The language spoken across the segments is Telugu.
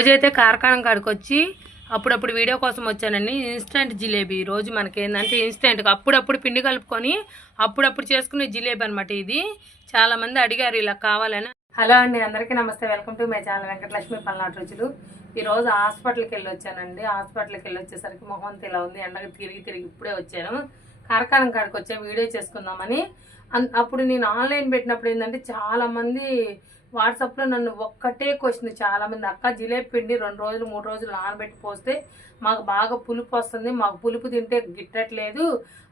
రోజైతే కార్ఖానం కాడికి వచ్చి అప్పుడప్పుడు వీడియో కోసం వచ్చానండి. ఇన్స్టెంట్ జిలేబీ. రోజు మనకి ఏంటంటే ఇన్స్టెంట్గా అప్పుడప్పుడు పిండి కలుపుకొని అప్పుడప్పుడు చేసుకునే జిలేబీ అనమాట ఇది. చాలా మంది అడిగారు ఇలా కావాలని. హలో అండి అందరికీ నమస్తే. Welcome to my channel Venkatalakshmi Palnati Ruchulu. ఈరోజు హాస్పిటల్కి వెళ్ళి వచ్చానండి హాస్పిటల్కి వెళ్ళి వచ్చేసరికి మొహం అంతా ఇలా ఉంది. ఎండగా తిరిగి తిరిగి ఇప్పుడే వచ్చాను. కార్ఖానం కాడికి వచ్చే వీడియో చేసుకుందామని. అన్- అప్పుడు నేను ఆన్లైన్ పెట్టినప్పుడు ఏంటంటే చాలా మంది వాట్సాప్లో నన్ను ఒక్కటే క్వశ్చన్ చాలా మంది అక్క జిలేబీ పిండి రెండు రోజులు మూడు రోజులు నానబెట్టి పోస్తే మాకు బాగా పులుపు వస్తుంది మాకు పులుపు తింటే గిట్టట్లేదు.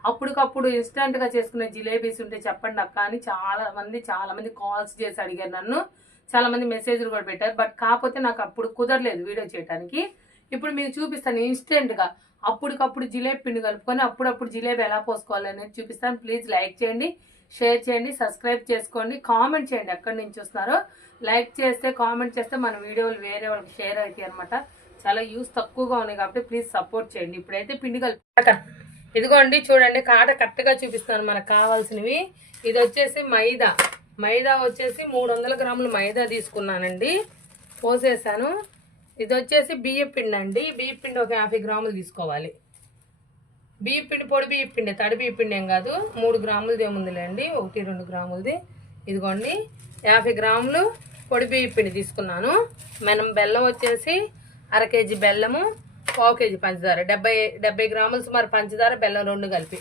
అప్పటికప్పుడు ఇన్స్టెంట్గా చేసుకునే జిలేబీస్ ఉంటే చెప్పండి అక్క అని చాలా మంది చాలా మంది కాల్స్ చేసి అడిగారు నన్ను. చాలా మంది మెసేజ్లు కూడా పెట్టారు. బట్ కాకపోతే నాకు అప్పుడు కుదరలేదు వీడియో చేయడానికి ఇప్పుడు మీకు చూపిస్తాను ఇన్స్టెంట్గా అప్పటికప్పుడు జిలేబీ పిండి కలుపుకొని అప్పుడప్పుడు జిలేబీ ఎలా పోసుకోవాలి అనేది చూపిస్తాను. ప్లీజ్ లైక్ చేయండి. షేర్ చేయండి సబ్స్క్రైబ్ చేసుకోండి కామెంట్ చేయండి ఎక్కడి నుంచి చూస్తున్నారో. లైక్ చేస్తే కామెంట్ చేస్తే మన వీడియోలు వేరే వాళ్ళకి షేర్ అవుతాయి అనమాట చాలా యూస్ తక్కువగా ఉన్నాయి కాబట్టి ప్లీజ్ సపోర్ట్ చేయండి. ఇప్పుడైతే పిండి కలిపి ఇదిగోండి చూడండి కాట కరెక్ట్గా చూపిస్తున్నాను మనకు కావాల్సినవి. ఇది వచ్చేసి మైదా. మైదా వచ్చేసి మూడు వందల గ్రాములు మైదా తీసుకున్నానండి. పోసేసాను. ఇది వచ్చేసి బియ్యం పిండి అండి. బియ్య పిండి ఒక యాభై గ్రాములు తీసుకోవాలి. బియ్య పిండి పొడి బియ్య పిండి తడి బియ్య పిండి ఏం కాదు. మూడు గ్రాములది ఏముందిలేండి? ఒకటి రెండు గ్రాములది. ఇదిగోండి యాభై గ్రాములు పొడి బియ్య పిండి తీసుకున్నాను. మనం బెల్లం వచ్చేసి అర కేజీ బెల్లము పావు కేజీ పంచదార. డెబ్బై డెబ్బై గ్రాములు సుమారు పంచదార బెల్లం రెండు కలిపి.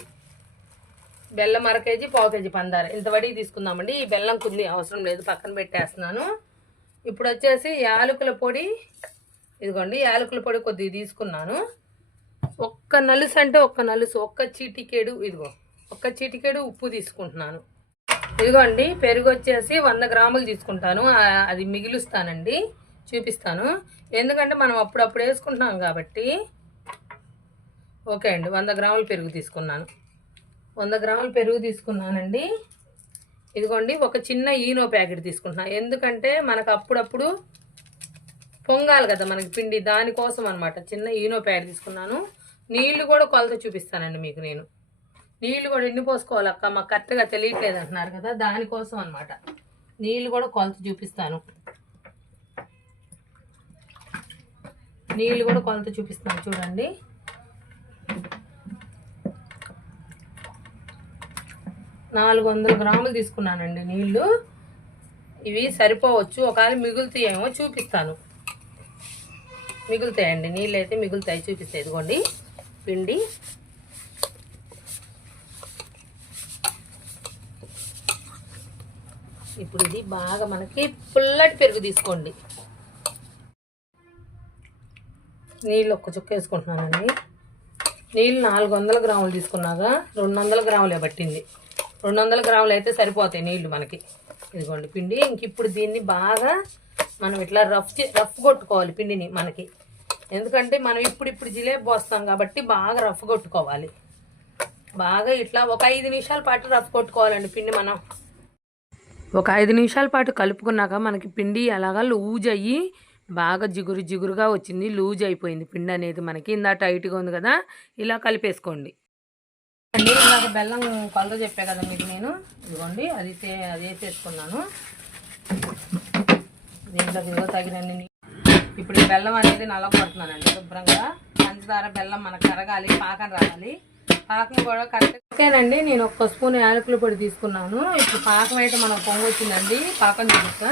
బెల్లం అర కేజీ పావు కేజీ పందార ఇంత వడికి తీసుకుందామండి. ఈ బెల్లం కుంది అవసరం లేదు పక్కన పెట్టేస్తున్నాను. ఇప్పుడు వచ్చేసి యాలకుల పొడి. ఇదిగోండి యాలకుల పొడి కొద్దిగా తీసుకున్నాను. ఒక్క నలుసు అంటే ఒక్క నలుసు ఒక్క చీటికేడు ఇదిగో ఒక్క చీటికేడు ఉప్పు తీసుకుంటున్నాను. ఇదిగోండి పెరుగు వచ్చేసి వంద గ్రాములు తీసుకుంటాను. అది మిగులుస్తానండి చూపిస్తాను. ఎందుకంటే మనం అప్పుడప్పుడు వేసుకుంటున్నాం కాబట్టి. ఓకే అండి వంద గ్రాముల పెరుగు తీసుకున్నాను. వంద గ్రాముల పెరుగు తీసుకున్నానండి. ఇదిగోండి ఒక చిన్న ఈనో ప్యాకెట్ తీసుకుంటున్నాను ఎందుకంటే మనకు అప్పుడప్పుడు పొంగాలి కదా మనకి పిండి దానికోసం అనమాట చిన్న ఈనో ప్యాడ్ తీసుకున్నాను. నీళ్ళు కూడా కొలత చూపిస్తానండి మీకు నేను. నీళ్ళు కూడా ఎన్ని పోసుకోవాలి అక్క? మాకు కరెక్ట్గా తెలియట్లేదు అంటున్నారు కదా దానికోసం అనమాట నీళ్ళు కూడా కొలత చూపిస్తాను. నీళ్ళు కూడా కొలత చూపిస్తాను చూడండి. నాలుగు వందల గ్రాములు తీసుకున్నానండి నీళ్ళు. ఇవి సరిపోవచ్చు. ఒకవేళ మిగులుతాయేమో చూపిస్తాను. మిగులుతాయండి. నీళ్ళు అయితే మిగులుతాయి చూపిస్తాయి. ఇదిగోండి. పిండి. ఇప్పుడు ఇది బాగా మనకి పుల్లటి పెరుగు తీసుకోండి. నీళ్ళు ఒక్క చుక్క వేసుకుంటున్నానండి. నీళ్ళు నాలుగు వందల గ్రాములు తీసుకున్నాగా. రెండు వందల గ్రాములే పట్టింది. రెండు వందల గ్రాములు అయితే సరిపోతాయి నీళ్ళు మనకి. ఇదిగోండి పిండి. ఇంక ఇప్పుడు దీన్ని బాగా మనం ఇట్లా రఫ్ చే- రఫ్ కొట్టుకోవాలి పిండిని మనకి. ఎందుకంటే మనం ఇప్పుడు ఇప్పుడు జిలేబీ పోస్తాం కాబట్టి బాగా రఫ్ కొట్టుకోవాలి. బాగా ఇట్లా ఒక ఐదు నిమిషాల పాటు రఫ్ కొట్టుకోవాలండి పిండి మనం. ఒక ఐదు నిమిషాల పాటు కలుపుకున్నాక మనకి పిండి అలాగా లూజ్ అయ్యి బాగా జిగురు జిగురుగా వచ్చింది లూజ్ అయిపోయింది పిండి అనేది మనకి. ఇందా టైట్గా ఉంది కదా ఇలా కలిపేసుకోండి. అండి ఇందాక బెల్లం కొలత చెప్పా కదా మీకు నేను. ఇదిగోండి అది అది వేసేసుకున్నాను దీంట్లోకి ఇదిగో తగినన్ని ఇప్పుడు ఈ బెల్లం అనేది నల్లగొడుతున్నానండి శుభ్రంగా. పంచదార బెల్లం మనకు కరగాలి పాకం రావాలి. పాకం కూడా కరెక్ట్ ఓకేనండి నేను ఒక స్పూన్ యాలకుల పొడి తీసుకున్నాను. ఇప్పుడు పాకం అయితే మనం పొంగు వచ్చిందండి పాకం చూపిస్తా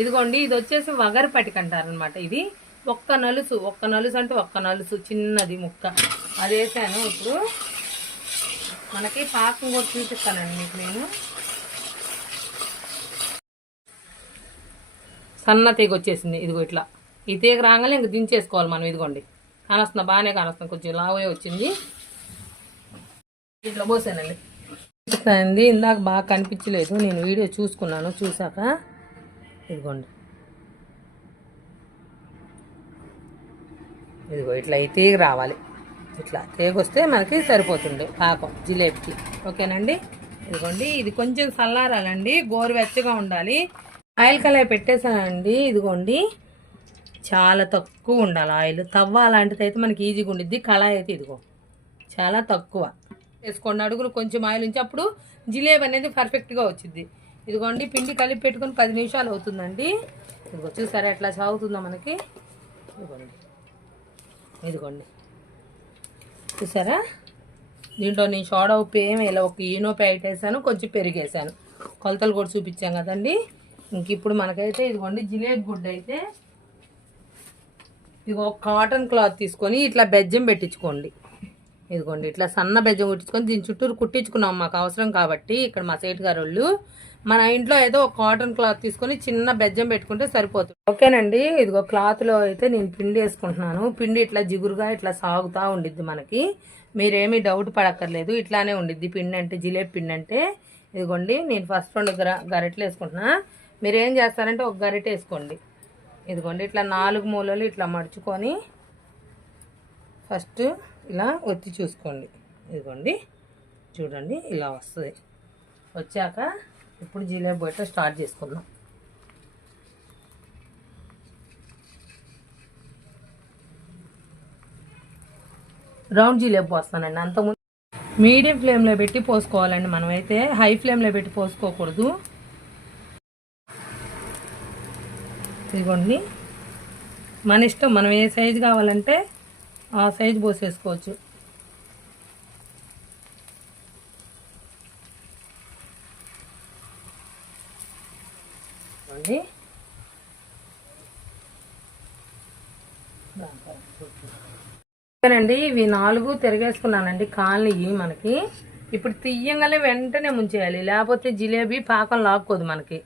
ఇదిగోండి ఇది వచ్చేసి వగరు పటికంటారనమాట ఇది. ఒక్క నలుసు ఒక్క నలుసు అంటే ఒక్క నలుసు చిన్నది ముక్క. అది వేసాను ఇప్పుడు. మనకి పాకం కూడా చూపిస్తానండి మీకు నేను. సన్న తీగ వచ్చేసింది ఇదిగో ఇట్లా. ఈ తీగ రాగానే ఇంక దించేసుకోవాలి మనం ఇదిగోండి. కానొస్తుంది బాగానే కానొస్తుంది. కొంచెం లావే వచ్చింది. ఇట్లా పోసానండి. అండి ఇందాక బాగా కనిపించలేదు. నేను వీడియో చూసుకున్నాను చూసాక. ఇదిగోండి. ఇదిగో ఇట్లా ఈ తీగ రావాలి. ఇట్లా తీగ వస్తే మనకి సరిపోతుంది పాకం జిలేబీకి. ఓకేనండి? ఇదిగోండి. ఇది కొంచెం చల్లారాలండి. గోరువెచ్చగా ఉండాలి. ఆయిల్ కళాయి పెట్టేశానండి. ఇదిగోండి. చాలా తక్కువ ఉండాలి ఆయిల్. తవ్వ అలాంటిది అయితే మనకి ఈజీగా ఉండిద్ది. కళాయి అయితే ఇదిగో. చాలా తక్కువ. వేసుకోండి. అడుగులు కొంచెం ఆయిల్ ఉంచి అప్పుడు జిలేబీ అనేది పర్ఫెక్ట్గా వచ్చింది ఇదిగోండి. పిండి కలిపి పెట్టుకొని పది నిమిషాలు అవుతుందండి. ఇదిగో చూసారా ఎట్లా సాగుతుందో మనకి. ఇదిగోండి. ఇదిగోండి. చూసారా? దీంట్లో నేను సోడా ఉప్పు ఏమి ఇలా ఒక ఈనో ప్యాకెట్ వేసాను. కొంచెం పెరిగేసాను కొలతలు కూడా చూపించాం కదండి. ఇంక ఇప్పుడు మనకైతే ఇదిగోండి జిలేబీ గుడ్డ అయితే ఇదిగో కాటన్ క్లాత్ తీసుకొని ఇట్లా బెజ్జం పెట్టించుకోండి. ఇదిగోండి ఇట్లా సన్న బెజ్జం కుట్టించుకొని దీని చుట్టూరు కుట్టించుకున్నాం మాకు అవసరం కాబట్టి ఇక్కడ మా సేటు గారు వాళ్ళు. మన ఇంట్లో ఏదో ఒక కాటన్ క్లాత్ తీసుకొని చిన్న బెజ్జం పెట్టుకుంటే సరిపోతుంది. ఓకేనండి ఇదిగో క్లాత్లో అయితే నేను పిండి వేసుకుంటున్నాను. పిండి ఇట్లా జిగురుగా ఇట్లా సాగుతూ ఉండిద్ది మనకి. మీరేమీ డౌట్ పడక్కర్లేదు ఇట్లానే ఉండిద్ది పిండి అంటే జిలేబీ పిండి అంటే. ఇదిగోండి నేను ఫస్ట్ రెండు గర గరెట్లు వేసుకుంటున్నా. మీరు ఏం చేస్తారంటే ఒక గరిట వేసుకోండి. ఇదిగోండి ఇట్లా నాలుగు మూలలు ఇట్లా మడుచుకొని ఫస్ట్ ఇలా ఒత్తి చూసుకోండి. ఇదిగోండి చూడండి ఇలా వస్తుంది. వచ్చాక ఇప్పుడు జిలేబీ బయట స్టార్ట్ చేసుకుందాం. రౌండ్ జిలేబీ పోస్తానండి. అంతకుముందు మీడియం ఫ్లేమ్లో పెట్టి పోసుకోవాలండి. మనమైతే హై ఫ్లేమ్లో పెట్టి పోసుకోకూడదు. ఇదిగోండి. మన ఇష్టం మనం ఏ సైజు కావాలంటే ఆ సైజు పోసేసుకోవచ్చు. అండి ఓకేనండి ఇవి నాలుగు తిరగేసుకున్నానండి కాళ్ళు ఇవి మనకి. ఇప్పుడు తీయంగానే వెంటనే ముంచేయాలి లేకపోతే జిలేబీ పాకం లాక్కోదు మనకి.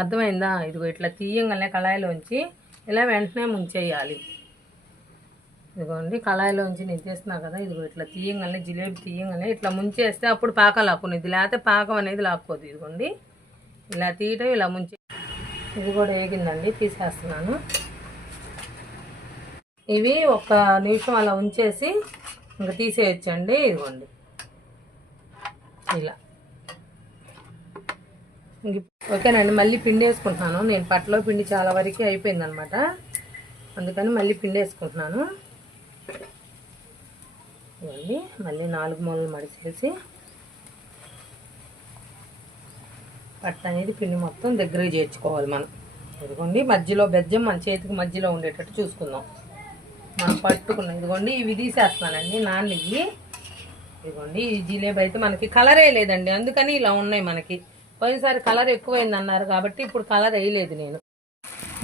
అర్థమైందా? ఇదిగో ఇట్లా తీయంగానే కళాయిలోంచి ఇలా వెంటనే ముంచేయాలి. ఇదిగోండి కళాయిలోంచి నేను చేస్తున్నా కదా ఇదిగో ఇట్లా తీయంగానే జిలేబీ తీయంగానే ఇట్లా ముంచేస్తే అప్పుడు పాకం లాక్కునేది లేకపోతే పాకం అనేది లాక్కోదు. ఇదిగోండి ఇలా తీయటం ఇలా ముంచే ఇది కూడా వేగిందండి తీసేస్తున్నాను. ఇవి ఒక నిమిషం అలా ఉంచేసి ఇంకా తీసేయచ్చండి. ఇదిగోండి ఇలా. ఓకేనండి మళ్ళీ పిండి వేసుకుంటున్నాను. నేను పట్లో పిండి చాలా వరకు అయిపోయిందనమాట. అందుకని మళ్ళీ పిండి వేసుకుంటున్నాను. ఇవన్నీ మళ్ళీ నాలుగు మూలలు మడిచేసి పట్ట అనేది పిండి మొత్తం దగ్గర చేర్చుకోవాలి మనం. ఇదిగోండి మధ్యలో బెజ్జం మన చేతికి మధ్యలో ఉండేటట్టు చూసుకుందాం. మనం పట్టుకున్నాం. ఇదిగోండి ఇవి తీసేస్తున్నానండి నాన్న ఇవి ఇదిగోండి ఈ జిలేబీ అయితే మనకి కలరే లేదండి. అందుకని ఇలా ఉన్నాయి మనకి. పోయినసారి కలర్ ఎక్కువైంది అన్నారు కాబట్టి ఇప్పుడు కలర్ వేయలేదు నేను.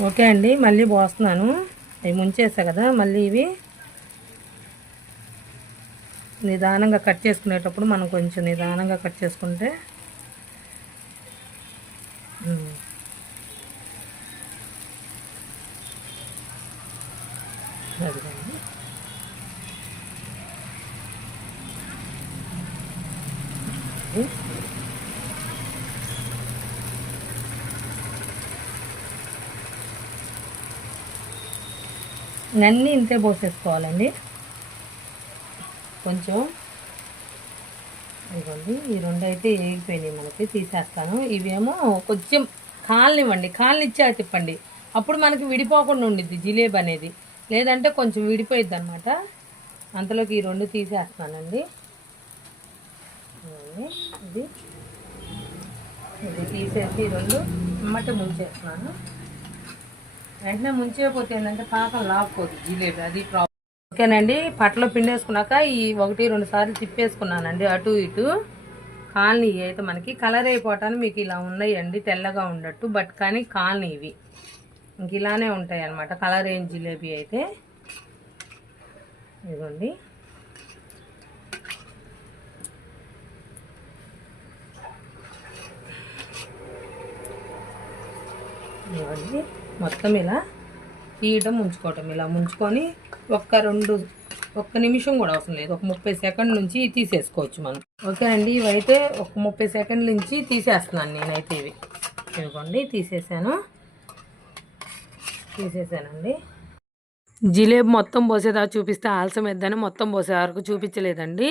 ఓకే అండి మళ్ళీ పోస్తున్నాను. అవి ముంచేసా కదా మళ్ళీ ఇవి నిదానంగా కట్ చేసుకునేటప్పుడు మనం కొంచెం నిదానంగా కట్ చేసుకుంటే ఉమ్. ఇవన్నీ ఇంతే పోసేసుకోవాలండి. కొంచెం ఇదిగోండి ఈ రెండు అయితే ఏగిపోయినాయి మనకి తీసేస్తాను. ఇవేమో కొంచెం కాలనివ్వండి కాలనిచ్చా తిప్పండి. అప్పుడు మనకి విడిపోకుండా ఉండిద్ది జిలేబీ అనేది. లేదంటే కొంచెం విడిపోయిద్ది అనమాట అంతలోకి ఈ రెండు తీసేస్తానండి. ఇది. ఇది తీసేసి ఈ రెండు అమ్మట ముంచేస్తున్నాను వెంటనే ముంచేయకపోతే ఏంటంటే పాకం లాక్కోదు. జిలేబీ అది ప్రాబ్లం ఓకేనండి పట్టలో పిండేసుకున్నాక ఈ ఒకటి రెండు సార్లు తిప్పేసుకున్నానండి అటు ఇటు. కాలనీ అయితే మనకి కలర్ అయిపోవటానికి మీకు ఇలా ఉన్నాయండి తెల్లగా ఉండట్టు బట్ కానీ కాలనీ ఇవి. ఇంక ఇలానే ఉంటాయి అన్నమాట కలర్ ఏం జిలేబీ అయితే. ఇదిగోండి. ఇవ్వండి మొత్తం ఇలా తీయటం ముంచుకోవటం. ఇలా ముంచుకొని ఒక్క రెండు ఒక్క నిమిషం కూడా అవసరం లేదు. ఒక ముప్పై సెకండ్ నుంచి తీసేసుకోవచ్చు మనం. ఓకే అండి ఇవైతే ఒక ముప్పై సెకండ్ నుంచి తీసేస్తున్నాను నేనైతే ఇవి. ఇవ్వండి తీసేసాను. తీసేసానండి. జిలేబ్ మొత్తం పోసేదా చూపిస్తే ఆలస్యం వేద్దని మొత్తం పోసే వరకు చూపించలేదండి.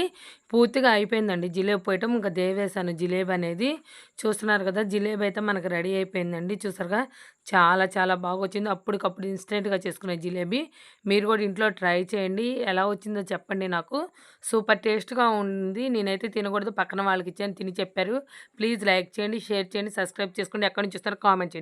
పూర్తిగా అయిపోయిందండి జిలేబీ పోయటం. ఇంకా దేవేశాను జిలేబ్ అనేది చూస్తున్నారు కదా జిలేబ్ అయితే మనకు రెడీ అయిపోయిందండి. చూసారుగా? చాలా చాలా బాగా వచ్చింది. అప్పటికప్పుడు ఇన్స్టెంట్గా చేసుకునే జిలేబీ. మీరు కూడా ఇంట్లో ట్రై చేయండి. ఎలా వచ్చిందో చెప్పండి నాకు. సూపర్ టేస్ట్గా ఉంది. నేనైతే తినకూడదు. పక్కన వాళ్ళకి ఇచ్చాను. తిని చెప్పారు. ప్లీజ్ లైక్ చేయండి షేర్ చేయండి సబ్స్క్రైబ్ చేసుకోండి. ఎక్కడి నుంచి చూస్తారో కామెంట్ చేయండి.